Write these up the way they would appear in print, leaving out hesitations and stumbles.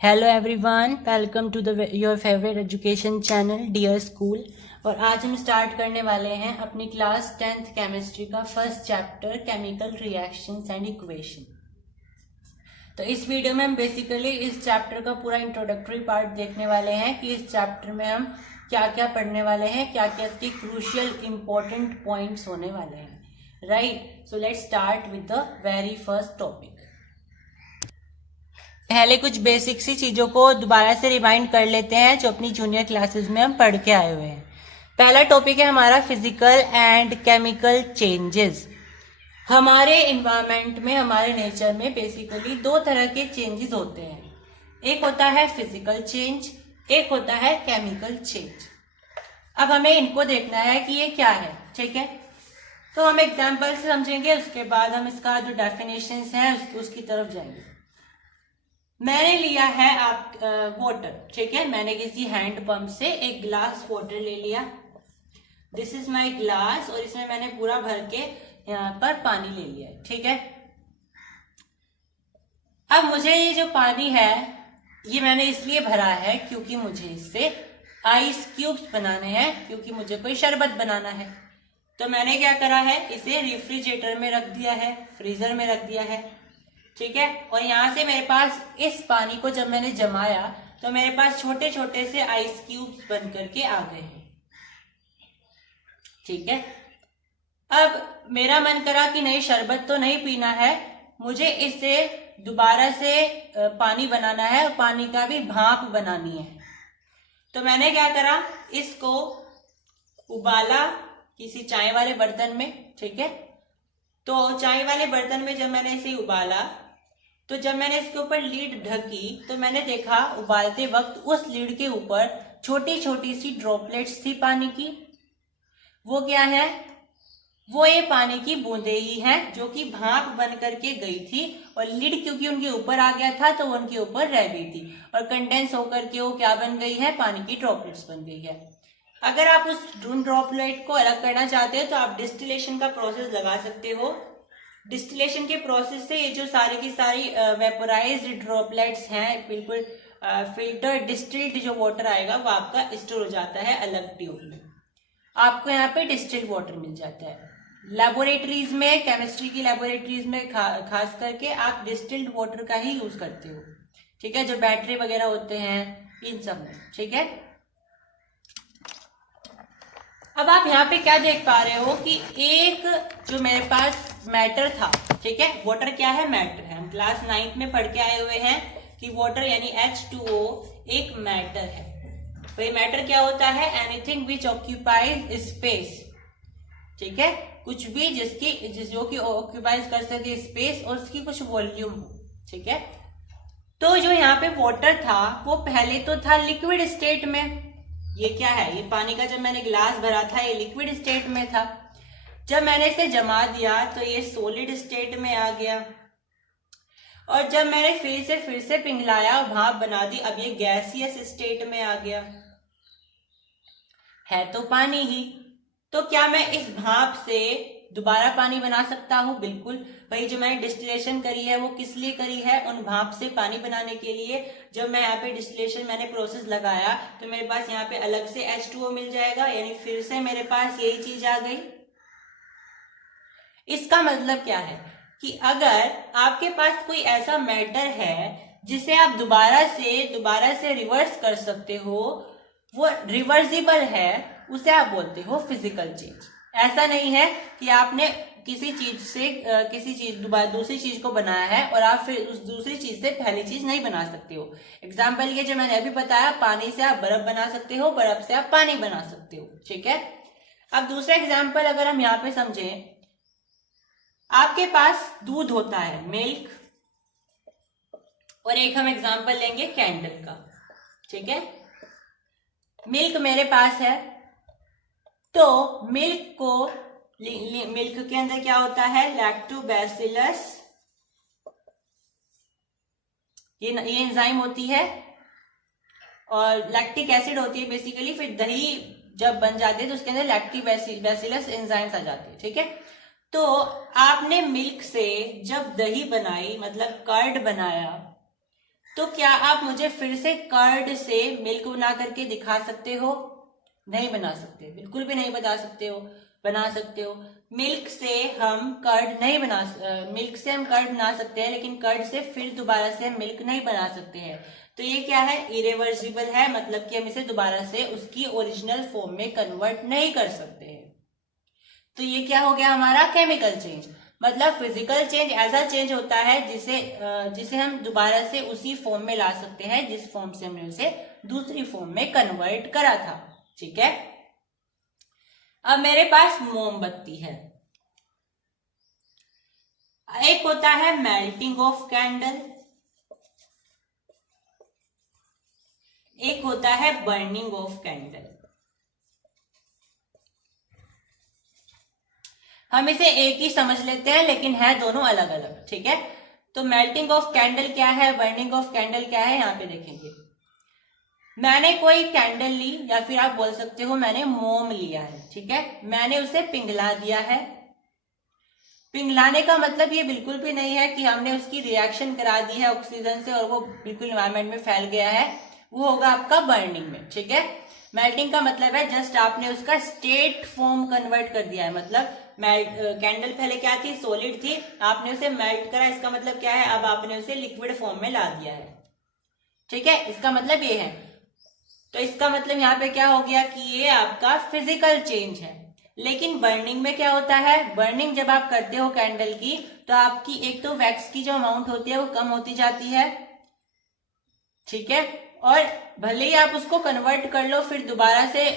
Hello everyone, welcome to the your favourite education channel dear school. और आज हम start करने वाले हैं अपनी क्लास 10th केमिस्ट्री का first chapter chemical reactions and equation. तो इस वीडियो में हम बेसिकली इस चैप्टर का पूरा इंट्रोडक्टरी पार्ट देखने वाले हैं कि इस चैप्टर में हम क्या क्या पढ़ने वाले हैं, क्या क्या इसके क्रूशियल इंपॉर्टेंट पॉइंट्स होने वाले हैं। Right, so let's start with the very first topic. पहले कुछ बेसिक सी चीजों को दोबारा से रिमाइंड कर लेते हैं जो अपनी जूनियर क्लासेस में हम पढ़ के आए हुए हैं। पहला टॉपिक है हमारा फिजिकल एंड केमिकल चेंजेस। हमारे इन्वायरमेंट में, हमारे नेचर में बेसिकली दो तरह के चेंजेस होते हैं। एक होता है फिजिकल चेंज, एक होता है केमिकल चेंज। अब हमें इनको देखना है कि ये क्या है, ठीक है। तो हम एग्जाम्पल से समझेंगे, उसके बाद हम इसका जो डेफिनेशंस हैं उसकी तरफ जाएंगे। मैंने लिया है आप वाटर, ठीक है। मैंने किसी हैंड पंप से एक ग्लास वाटर ले लिया। दिस इज माय ग्लास, और इसमें मैंने पूरा भर के यहाँ पर पानी ले लिया, ठीक है। अब मुझे ये जो पानी है ये मैंने इसलिए भरा है क्योंकि मुझे इससे आइस क्यूब्स बनाने हैं, क्योंकि मुझे कोई शरबत बनाना है। तो मैंने क्या करा है, इसे रेफ्रिजरेटर में रख दिया है, फ्रीजर में रख दिया है, ठीक है। और यहां से मेरे पास इस पानी को जब मैंने जमाया तो मेरे पास छोटे छोटे से आइस क्यूब्स बन करके आ गए हैं, ठीक है। अब मेरा मन करा कि नहीं, शरबत तो नहीं पीना है, मुझे इससे दोबारा से पानी बनाना है और पानी का भी भाप बनानी है। तो मैंने क्या करा, इसको उबाला किसी चाय वाले बर्तन में, ठीक है। तो चाय वाले बर्तन में जब मैंने इसे उबाला तो जब मैंने इसके ऊपर लीड ढकी तो मैंने देखा उबालते वक्त उस लीड के ऊपर छोटी छोटी सी ड्रॉपलेट्स थी पानी की। वो क्या है, वो ये पानी की बूंदे ही हैं जो कि भाप बन करके गई थी, और लीड क्योंकि उनके ऊपर आ गया था तो वो उनके ऊपर रह गई थी, और कंडेंस होकर के वो क्या बन गई है, पानी की ड्रॉपलेट्स बन गई है। अगर आप उस ड्रॉपलेट को अलग करना चाहते हो तो आप डिस्टिलेशन का प्रोसेस लगा सकते हो। डिस्टिलेशन के प्रोसेस से ये जो सारी की सारी वेपोराइज्ड ड्रॉपलेट्स हैं, बिल्कुल फिल्टर डिस्टिल्ड जो वाटर आएगा वो आपका स्टोर हो जाता है अलग ट्यूब में। आपको यहाँ पे डिस्टिल्ड वाटर मिल जाता है। लेबोरेटरीज में, केमिस्ट्री की लेबोरेटरीज में खास करके आप डिस्टिल्ड वाटर का ही यूज करते हो, ठीक है, जो बैटरी वगैरह होते हैं इन सब में, ठीक है। अब आप यहाँ पे क्या देख पा रहे हो कि एक जो मेरे पास मैटर था, ठीक है, वाटर क्या है, मैटर है। हम क्लास 9th में पढ़ के आए हुए हैं कि वाटर यानी H2O एक मैटर है। तो ये मैटर क्या होता है, एनीथिंग विच ऑक्यूपाइज स्पेस, ठीक है, कुछ भी जो कि ऑक्यूपाइज कर सके स्पेस और उसकी कुछ वॉल्यूम हो, ठीक है। तो जो यहाँ पे वाटर था वो पहले तो था लिक्विड स्टेट में। ये क्या है, ये पानी का जब मैंने गिलास भरा था ये लिक्विड स्टेट में था। जब मैंने इसे जमा दिया तो ये सॉलिड स्टेट में आ गया, और जब मैंने फिर से पिघलाया और भाप बना दी, अब ये गैसियस स्टेट में आ गया। है तो पानी ही, तो क्या मैं इस भाप से दोबारा पानी बना सकता हूं? बिल्कुल। वही जो मैंने डिस्टिलेशन करी है वो किस लिए करी है, उन भाप से पानी बनाने के लिए। जब मैं यहाँ पे डिस्टिलेशन मैंने प्रोसेस लगाया तो मेरे पास यहाँ पे अलग से H2O मिल जाएगा, यानी फिर से मेरे पास यही चीज आ गई। इसका मतलब क्या है कि अगर आपके पास कोई ऐसा मैटर है जिसे आप दोबारा से रिवर्स कर सकते हो, वो रिवर्सिबल है, उसे आप बोलते हो फिजिकल चेंज। ऐसा नहीं है कि आपने किसी चीज से दूसरी चीज को बनाया है और आप फिर उस दूसरी चीज से पहली चीज नहीं बना सकते हो। एग्जाम्पल ये जो मैंने अभी बताया, पानी से आप बर्फ बना सकते हो, बर्फ से आप पानी बना सकते हो, ठीक है। अब दूसरा एग्जाम्पल अगर हम यहाँ पे समझें, आपके पास दूध होता है, मिल्क, और एक हम एग्जाम्पल लेंगे कैंडल का, ठीक है। मिल्क मेरे पास है, तो मिल्क के अंदर क्या होता है, लैक्टोबैसिलस, ये एंजाइम होती है, और लैक्टिक एसिड होती है बेसिकली। फिर दही जब बन जाती है तो उसके अंदर लैक्टोबैसिलस एंजाइम्स आ जाती है, ठीक है। तो आपने मिल्क से जब दही बनाई, मतलब कर्ड बनाया, तो क्या आप मुझे फिर से कर्ड से मिल्क बना करके दिखा सकते हो? नहीं बना सकते, बिल्कुल भी नहीं बता सकते हो। बना सकते हो, मिल्क से हम कर्ड नहीं बना, मिल्क से हम कर्ड बना सकते हैं, लेकिन कर्ड से फिर दोबारा से मिल्क नहीं बना सकते हैं। तो ये क्या है? इरिवर्सिबल है, मतलब कि हम इसे दोबारा से उसकी ओरिजिनल फॉर्म में कन्वर्ट नहीं कर सकते हैं। तो ये क्या हो गया हमारा? Chemical change. मतलब फिजिकल चेंज ऐसा चेंज होता है जिसे हम दोबारा से उसी फॉर्म में ला सकते हैं जिस फॉर्म से हमने उसे दूसरी फॉर्म में कन्वर्ट करा था। ठीक है, अब मेरे पास मोमबत्ती है। एक होता है मेल्टिंग ऑफ कैंडल, एक होता है बर्निंग ऑफ कैंडल। हम इसे एक ही समझ लेते हैं, लेकिन है दोनों अलग अलग। ठीक है, तो मेल्टिंग ऑफ कैंडल क्या है, बर्निंग ऑफ कैंडल क्या है, यहां पे देखेंगे। मैंने कोई कैंडल ली, या फिर आप बोल सकते हो मैंने मोम लिया है। ठीक है, मैंने उसे पिघला दिया है। पिघलाने का मतलब ये बिल्कुल भी नहीं है कि हमने उसकी रिएक्शन करा दी है ऑक्सीजन से और वो बिल्कुल एनवायरमेंट में फैल गया है, वो होगा आपका बर्निंग में। ठीक है, मेल्टिंग का मतलब है जस्ट आपने उसका स्टेट फॉर्म कन्वर्ट कर दिया है। मतलब कैंडल पहले क्या थी? सॉलिड थी, आपने उसे मेल्ट करा, इसका मतलब क्या है? अब आपने उसे लिक्विड फॉर्म में ला दिया है। ठीक है, इसका मतलब ये है। तो इसका मतलब यहाँ पे क्या हो गया कि ये आपका फिजिकल चेंज है। लेकिन बर्निंग में क्या होता है? बर्निंग जब आप करते हो कैंडल की, तो आपकी एक तो वैक्स की जो अमाउंट होती है वो कम होती जाती है। ठीक है, और भले ही आप उसको कन्वर्ट कर लो फिर दोबारा से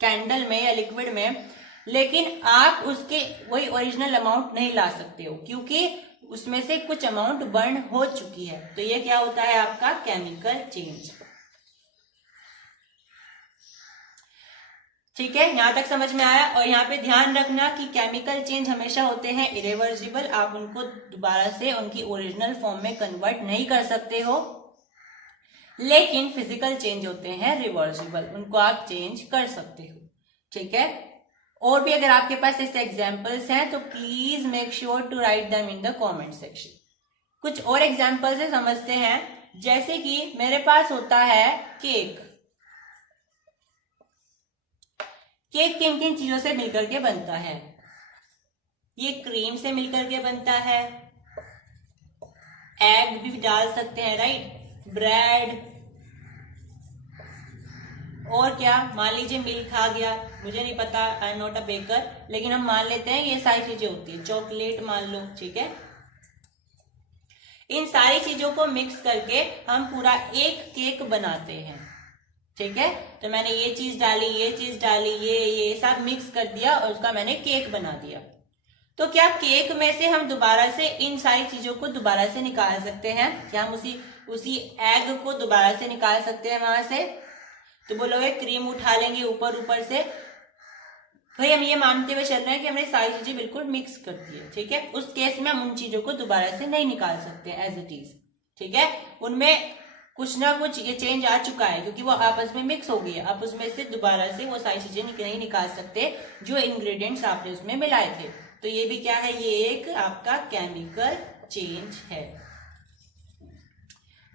कैंडल में या लिक्विड में, लेकिन आप उसके वही ओरिजिनल अमाउंट नहीं ला सकते हो, क्योंकि उसमें से कुछ अमाउंट बर्न हो चुकी है। तो ये क्या होता है? आपका केमिकल चेंज। ठीक है, यहां तक समझ में आया? और यहाँ पे ध्यान रखना कि केमिकल चेंज हमेशा होते हैं इरिवर्सिबल, आप उनको दोबारा से उनकी ओरिजिनल फॉर्म में कन्वर्ट नहीं कर सकते हो। लेकिन फिजिकल चेंज होते हैं रिवर्सिबल, उनको आप चेंज कर सकते हो। ठीक है, और भी अगर आपके पास ऐसे एग्जाम्पल्स हैं तो please make sure to write them in the comment section. कुछ और एग्जाम्पल से समझते हैं, जैसे कि मेरे पास होता है केक। केक किन किन चीजों से मिलकर के बनता है? ये क्रीम से मिलकर के बनता है, एग भी डाल सकते हैं, राइट, ब्रेड, और क्या, मान लीजिए मिल्क आ गया, मुझे नहीं पता, I am not a baker, लेकिन हम मान लेते हैं ये सारी चीजें होती है, चॉकलेट मान लो। ठीक है, इन सारी चीजों को मिक्स करके हम पूरा एक केक बनाते हैं। ठीक है, तो मैंने ये चीज डाली, ये चीज डाली, ये सब मिक्स कर दिया और उसका मैंने केक बना दिया। तो क्या केक में से हम दोबारा से इन सारी चीजों को दोबारा से निकाल सकते हैं? क्या हम उसी एग को दोबारा से निकाल सकते हैं वहां से? तो बोलोगे क्रीम उठा लेंगे ऊपर से। भाई हम ये मानते हुए चल रहे हैं कि हमने सारी चीजें बिल्कुल मिक्स कर दी है। ठीक है, उस केस में हम उन चीजों को दोबारा से नहीं निकाल सकते एज इट इज। ठीक है, उनमें कुछ ना कुछ ये चेंज आ चुका है, क्योंकि वो आपस में मिक्स हो गई है। आप उसमें से दोबारा से वो सारी चीजें नहीं निकाल सकते जो इंग्रेडिएंट्स आपने उसमें मिलाए थे। तो ये भी क्या है? ये एक आपका केमिकल चेंज है।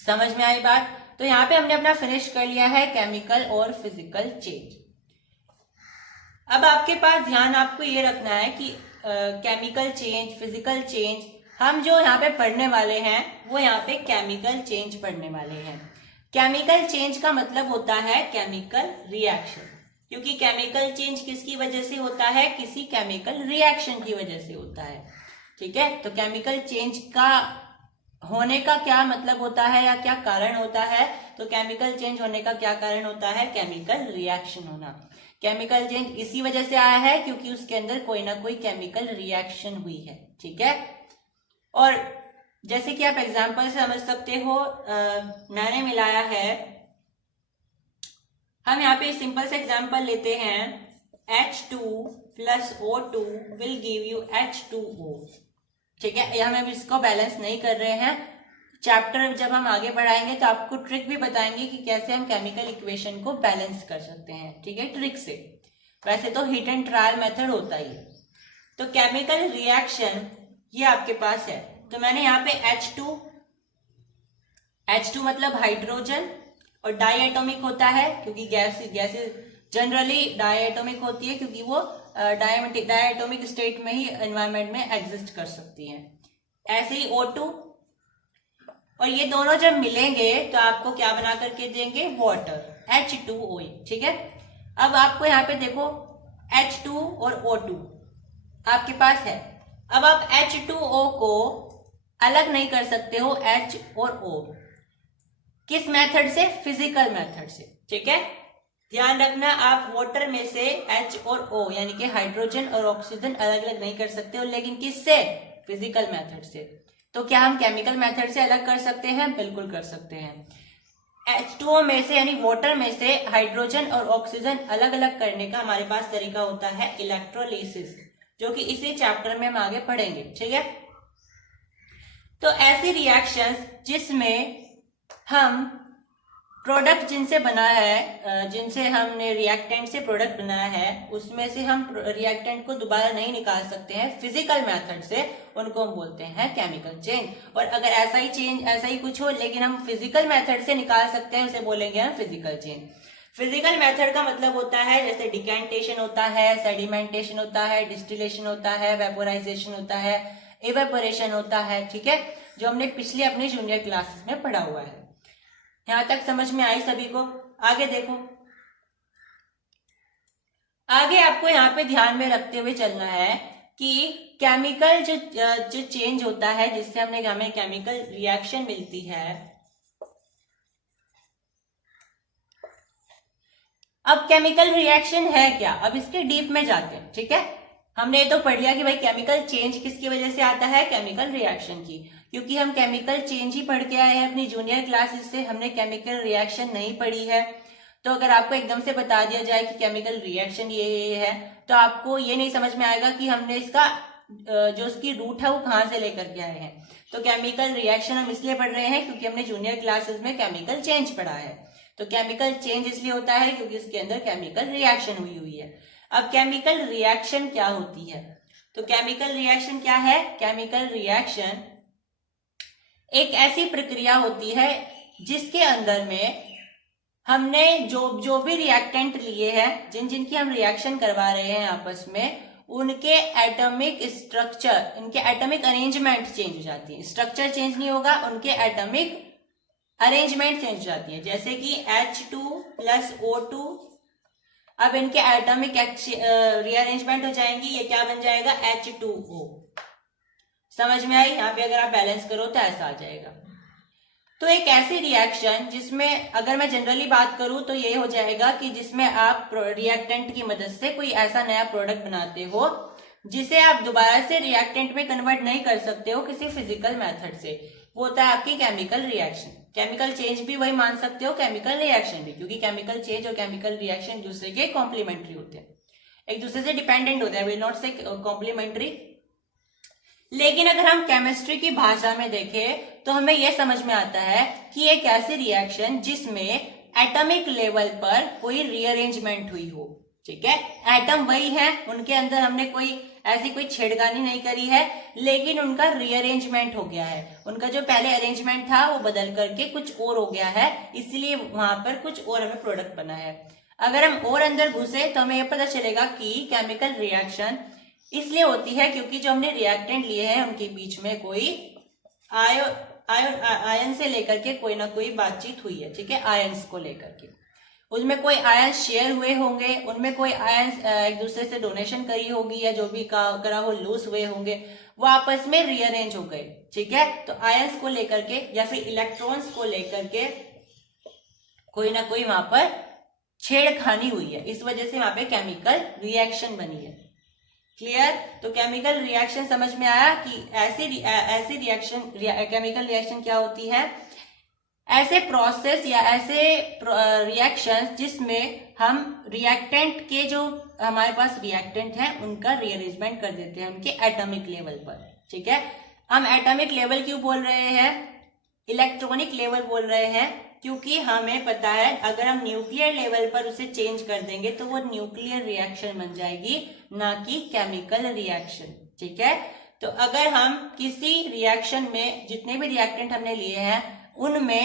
समझ में आई बात? तो यहाँ पे हमने अपना फिनिश कर लिया है केमिकल और फिजिकल चेंज। अब आपके पास ध्यान आपको ये रखना है कि केमिकल चेंज, फिजिकल चेंज, हम जो यहाँ पे पढ़ने वाले हैं वो यहाँ पे केमिकल चेंज पढ़ने वाले हैं। केमिकल चेंज का मतलब होता है केमिकल रिएक्शन, क्योंकि केमिकल चेंज किसकी वजह से होता है? किसी केमिकल रिएक्शन की वजह से होता है। ठीक है, तो केमिकल चेंज का होने का क्या मतलब होता है या क्या कारण होता है? तो केमिकल चेंज होने का क्या कारण होता है? केमिकल रिएक्शन होना। केमिकल चेंज इसी वजह से आया है क्योंकि उसके अंदर कोई ना कोई केमिकल रिएक्शन हुई है। ठीक है, और जैसे कि आप एग्जांपल से समझ सकते हो, मैंने मिलाया है, हम यहाँ पे सिंपल से एग्जांपल लेते हैं, H2 plus O2 will give you H2O। ठीक है, हम अभी इसको बैलेंस नहीं कर रहे हैं, चैप्टर जब हम आगे बढ़ाएंगे तो आपको ट्रिक भी बताएंगे कि कैसे हम केमिकल इक्वेशन को बैलेंस कर सकते हैं। ठीक है, ट्रिक से। वैसे तो हिट एंड ट्रायल मेथड होता ही है। तो केमिकल रिएक्शन ये आपके पास है, तो मैंने यहाँ पे H2 मतलब हाइड्रोजन, और डाई होता है क्योंकि गैसेस जनरली डाई होती है क्योंकि वो डाई स्टेट में ही एनवायरमेंट में एग्जिस्ट कर सकती हैं। ऐसे ही O2, और ये दोनों जब मिलेंगे तो आपको क्या बना करके देंगे, वाटर, H2O। ठीक है, अब आपको यहाँ पे देखो H2 और O2 आपके पास है। अब आप H2O को अलग नहीं कर सकते हो H और O, किस मेथड से, फिजिकल मेथड से। ठीक है, ध्यान रखना, आप वाटर में से H और O यानी कि हाइड्रोजन और ऑक्सीजन अलग अलग नहीं कर सकते हो, लेकिन किससे, फिजिकल मेथड से। तो क्या हम केमिकल मेथड से अलग कर सकते हैं, बिल्कुल कर सकते हैं। H2O में से यानी वाटर में से हाइड्रोजन और ऑक्सीजन अलग अलग करने का हमारे पास तरीका होता है इलेक्ट्रोलिसिस, जो कि इसी चैप्टर में हम आगे पढ़ेंगे। ठीक है, तो ऐसी रिएक्शंस जिसमें हम प्रोडक्ट जिनसे बना है, जिनसे हमने रिएक्टेंट से प्रोडक्ट बनाया है, उसमें से हम रिएक्टेंट को दोबारा नहीं निकाल सकते हैं फिजिकल मेथड से, उनको हम बोलते हैं केमिकल चेंज। और अगर ऐसा ही कुछ हो लेकिन हम फिजिकल मेथड से निकाल सकते हैं, उसे बोलेंगे हम फिजिकल चेंज। फिजिकल मेथड का मतलब होता है जैसे डिकेंटेशन होता है, सेडिमेंटेशन होता है, डिस्टिलेशन होता है, वेपोराइजेशन होता है, इवेपोरेशन होता है। ठीक है, जो हमने पिछले अपनी जूनियर क्लासेस में पढ़ा हुआ है। यहां तक समझ में आई सभी को? आगे देखो, आगे आपको यहाँ पे ध्यान में रखते हुए चलना है कि केमिकल जो चेंज होता है, जिससे हमें केमिकल रिएक्शन मिलती है। अब केमिकल रिएक्शन है क्या, अब इसके डीप में जाते हैं। ठीक है, हमने ये तो पढ़ लिया कि भाई केमिकल चेंज किसकी वजह से आता है, केमिकल रिएक्शन की, क्योंकि हम केमिकल चेंज ही पढ़ के आए हैं अपनी जूनियर क्लासेस से, हमने केमिकल रिएक्शन नहीं पढ़ी है। तो अगर आपको एकदम से बता दिया जाए कि केमिकल रिएक्शन ये है, तो आपको ये नहीं समझ में आएगा कि हमने इसका जो उसकी रूट है वो कहाँ से लेकर के आए हैं। तो केमिकल रिएक्शन हम इसलिए पढ़ रहे हैं क्योंकि हमने जूनियर क्लासेस में केमिकल चेंज पढ़ा है। तो केमिकल चेंज इसलिए होता है क्योंकि उसके अंदर केमिकल रिएक्शन हुई है। अब केमिकल रिएक्शन क्या होती है, तो केमिकल रिएक्शन क्या है, केमिकल रिएक्शन एक ऐसी प्रक्रिया होती है जिसके अंदर में हमने जो भी रिएक्टेंट लिए हैं, जिनकी हम रिएक्शन करवा रहे हैं आपस में, उनके एटॉमिक स्ट्रक्चर, इनके एटॉमिक अरेंजमेंट चेंज हो जाती है। स्ट्रक्चर चेंज नहीं होगा, उनके एटॉमिक अरेंजमेंट चेंज हो जाती है। जैसे कि H2 प्लस O2, अब इनके एटॉमिक रीअरेंजमेंट हो जाएंगी, ये क्या बन जाएगा, H2O। समझ में आई? यहाँ पे अगर आप बैलेंस करो तो ऐसा आ जाएगा। तो एक ऐसी रिएक्शन जिसमें अगर मैं जनरली बात करूं तो ये हो जाएगा कि जिसमें आप रिएक्टेंट की मदद से कोई ऐसा नया प्रोडक्ट बनाते हो जिसे आप दोबारा से रिएक्टेंट में कन्वर्ट नहीं कर सकते हो किसी फिजिकल मेथड से, वो होता है आपकी केमिकल रिएक्शन। केमिकल चेंज भी वही मान सकते हो, केमिकल रिएक्शन भी, क्योंकि केमिकल चेंज और केमिकल रिएक्शन एक दूसरे के कॉम्प्लीमेंट्री होते हैं, एक दूसरे से डिपेंडेंट होते हैं, विल नॉट से कॉम्प्लीमेंट्री। लेकिन अगर हम केमिस्ट्री की भाषा में देखें तो हमें यह समझ में आता है कि एक ऐसी रिएक्शन जिसमें एटॉमिक लेवल पर कोई रीअरेंजमेंट हुई हो। ठीक है, एटम वही है, उनके अंदर हमने कोई ऐसी कोई छेड़खानी नहीं करी है, लेकिन उनका रीअरेंजमेंट हो गया है। उनका जो पहले अरेंजमेंट था वो बदल करके कुछ और हो गया है, इसलिए वहां पर कुछ और हमें प्रोडक्ट बना है। अगर हम और अंदर घुसे तो हमें यह पता चलेगा कि केमिकल रिएक्शन इसलिए होती है क्योंकि जो हमने रिएक्टेंट लिए हैं उनके बीच में कोई आयन से लेकर के कोई ना कोई बातचीत हुई है। ठीक है, आयन्स को लेकर के उनमें कोई आयन शेयर हुए होंगे, उनमें कोई आयन एक दूसरे से डोनेशन करी होगी, या जो भी करा हो लूज हुए होंगे, वो आपस में रीअरेंज हो गए। ठीक है, तो आयन्स को लेकर के या फिर इलेक्ट्रॉन्स को लेकर के कोई ना कोई वहां पर छेड़खानी हुई है, इस वजह से वहां पे केमिकल रिएक्शन बनी है। क्लियर? तो केमिकल रिएक्शन समझ में आया कि ऐसी रिएक्शन केमिकल रिएक्शन क्या होती है, ऐसे प्रोसेस या ऐसे रिएक्शंस जिसमें हम रिएक्टेंट के जो हमारे पास रिएक्टेंट हैं उनका रीअरेंजमेंट कर देते हैं उनके एटॉमिक लेवल पर। ठीक है, हम एटॉमिक लेवल क्यों बोल रहे हैं, इलेक्ट्रॉनिक लेवल बोल रहे हैं, क्योंकि हमें पता है अगर हम न्यूक्लियर लेवल पर उसे चेंज कर देंगे तो वो न्यूक्लियर रिएक्शन बन जाएगी, ना कि केमिकल रिएक्शन। ठीक है, तो अगर हम किसी रिएक्शन में जितने भी रिएक्टेंट हमने लिए हैं उनमें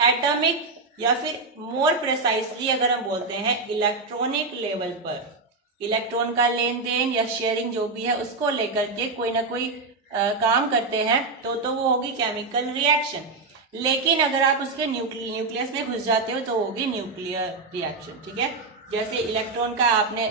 एटॉमिक या फिर मोर प्रिसाइसली अगर हम बोलते हैं इलेक्ट्रॉनिक लेवल पर इलेक्ट्रॉन का लेन देन या शेयरिंग जो भी है उसको लेकर के कोई ना कोई काम करते हैं तो वो होगी केमिकल रिएक्शन। लेकिन अगर आप उसके न्यूक्लियस में घुस जाते हो तो होगी न्यूक्लियर रिएक्शन। ठीक है, जैसे इलेक्ट्रॉन का आपने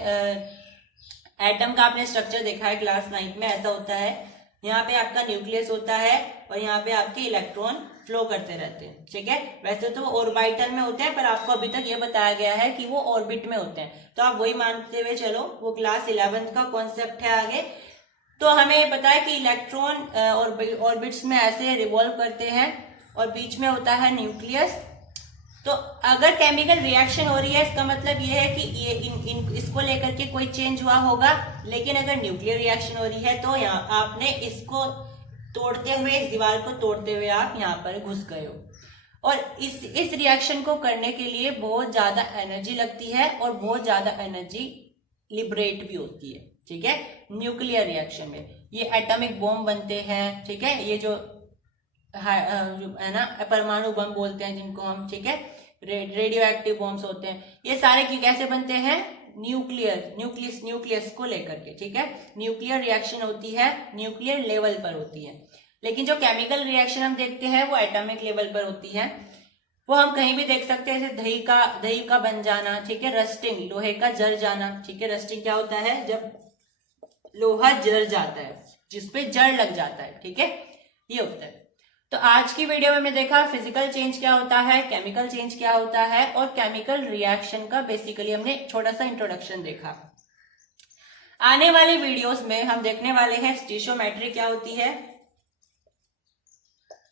एटम का आपने स्ट्रक्चर देखा है क्लास 9 में, ऐसा होता है। यहाँ पे आपका न्यूक्लियस होता है और यहाँ पे आपके इलेक्ट्रॉन फ्लो करते रहते हैं। ठीक है, वैसे तो ऑर्बिटल में होते हैं पर आपको अभी तक ये बताया गया है कि वो ऑर्बिट में होते हैं, तो आप वही मानते हुए चलो, वो क्लास 11 का कॉन्सेप्ट है आगे। तो हमें ये पता है कि इलेक्ट्रॉन ऑर्बिट्स में ऐसे रिवॉल्व करते हैं और बीच में होता है न्यूक्लियस। तो अगर केमिकल रिएक्शन हो रही है इसका मतलब ये है कि ये इसको लेकर के कोई चेंज हुआ होगा। लेकिन अगर न्यूक्लियर रिएक्शन हो रही है तो यहाँ आपने इसको तोड़ते हुए, इस दीवार को तोड़ते हुए आप यहाँ पर घुस गए हो। और इस रिएक्शन को करने के लिए बहुत ज्यादा एनर्जी लगती है और बहुत ज्यादा एनर्जी लिबरेट भी होती है। ठीक है, न्यूक्लियर रिएक्शन में ये एटॉमिक बॉम्ब बनते हैं। ठीक है, ये जो है ना परमाणु बम बोलते हैं जिनको हम, ठीक है, रेडियो एक्टिव बॉम्ब्स होते हैं, ये सारे की कैसे बनते हैं? न्यूक्लियस को लेकर के। ठीक है, न्यूक्लियर रिएक्शन होती है, न्यूक्लियर लेवल पर होती है। लेकिन जो केमिकल रिएक्शन हम देखते हैं वो एटॉमिक लेवल पर होती है। वो हम कहीं भी देख सकते हैं, जैसे दही का बन जाना। ठीक है, रस्टिंग, लोहे का जल जाना। ठीक है, रस्टिंग क्या होता है? जब लोहा जल जाता है, जिसपे जड़ लग जाता है। ठीक है, ये होता है। तो आज की वीडियो में हमने देखा फिजिकल चेंज क्या होता है, केमिकल चेंज क्या होता है, और केमिकल रिएक्शन का बेसिकली हमने छोटा सा इंट्रोडक्शन देखा। आने वाली वीडियोस में हम देखने वाले हैं स्टीशियोमेट्री क्या होती है।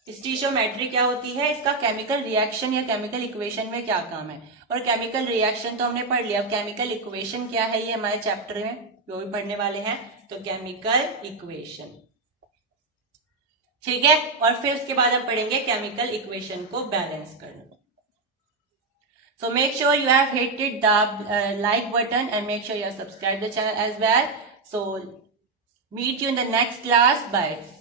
स्टीशियोमेट्री क्या होती है, इसका केमिकल रिएक्शन या केमिकल इक्वेशन में क्या काम है। और केमिकल रिएक्शन तो हमने पढ़ लिया, अब केमिकल इक्वेशन क्या है ये हमारे चैप्टर में जो भी पढ़ने वाले हैं। तो केमिकल इक्वेशन, ठीक है, और फिर उसके बाद हम पढ़ेंगे केमिकल इक्वेशन को बैलेंस करना। So make sure you have hit the like button and make sure you have subscribed the channel as well. So meet you in the next class. Bye.